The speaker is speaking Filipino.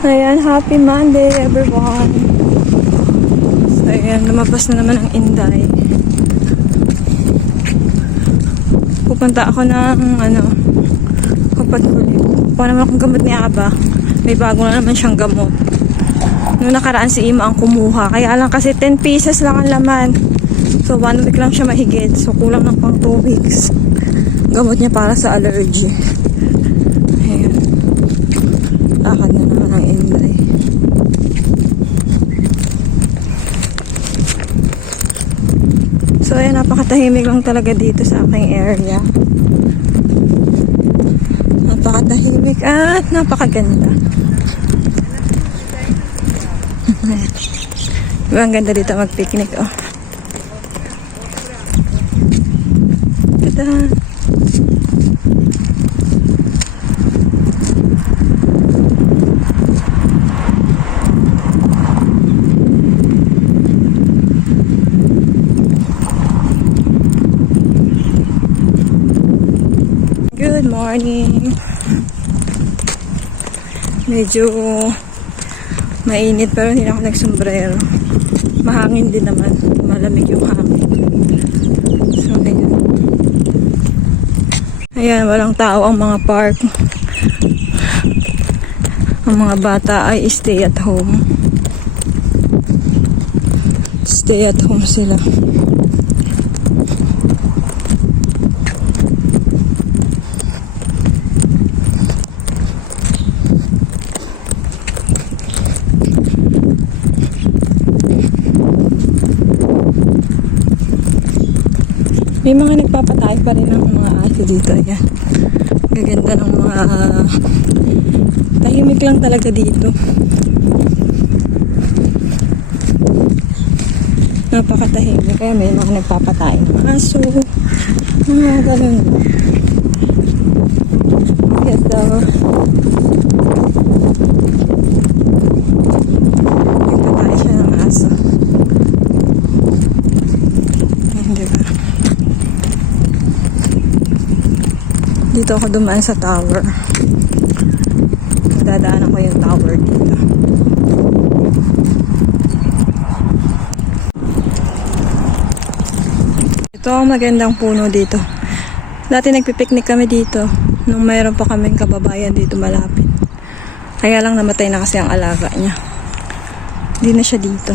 Ayan, happy Monday everyone. So ayan, lumabas na naman ang Inday. Pupunta ako ng Kapatkulit. Kuha naman akong gamot ni Aba. May bago na naman siyang gamot. Noong nakaraan si Ima ang kumuha. Kaya lang kasi 10 pieces lang ang laman. So 1 week lang siya mahigit. So kulang ng pang 2 weeks. Gamot niya para sa allergy. Ayan. Lakad na naman ang Inday. So ayan, napakatahimik lang talaga dito sa aking area. Napakatahimik at napakaganda. Diba ang ganda dito mag-picnic, oh. Tada! Good morning. Medyo mainit pero hindi na ako nagsombrero. Mahangin din naman. Malamig yung hangin. So, ayan. Ayan, walang tao ang mga park. Ang mga bata ay stay at home. Stay at home sila. May mga nagpapatay pa rin ng mga aso dito. Ayan. Gaganda ng mga tahimik lang talaga dito. Napakatahimik. Kaya may mga nagpapatay ng aso. Mga ganun. Ito. Nagpatay siya ng aso. Ayan, diba? Dito ako dumaan sa tower. Dadaanan ko yung tower dito. Ito ang magandang puno dito. Dati nagpipiknik kami dito nung mayroon pa kaming kababayan dito malapit. Kaya lang namatay na kasi ang alaga niya. Hindi na siya dito.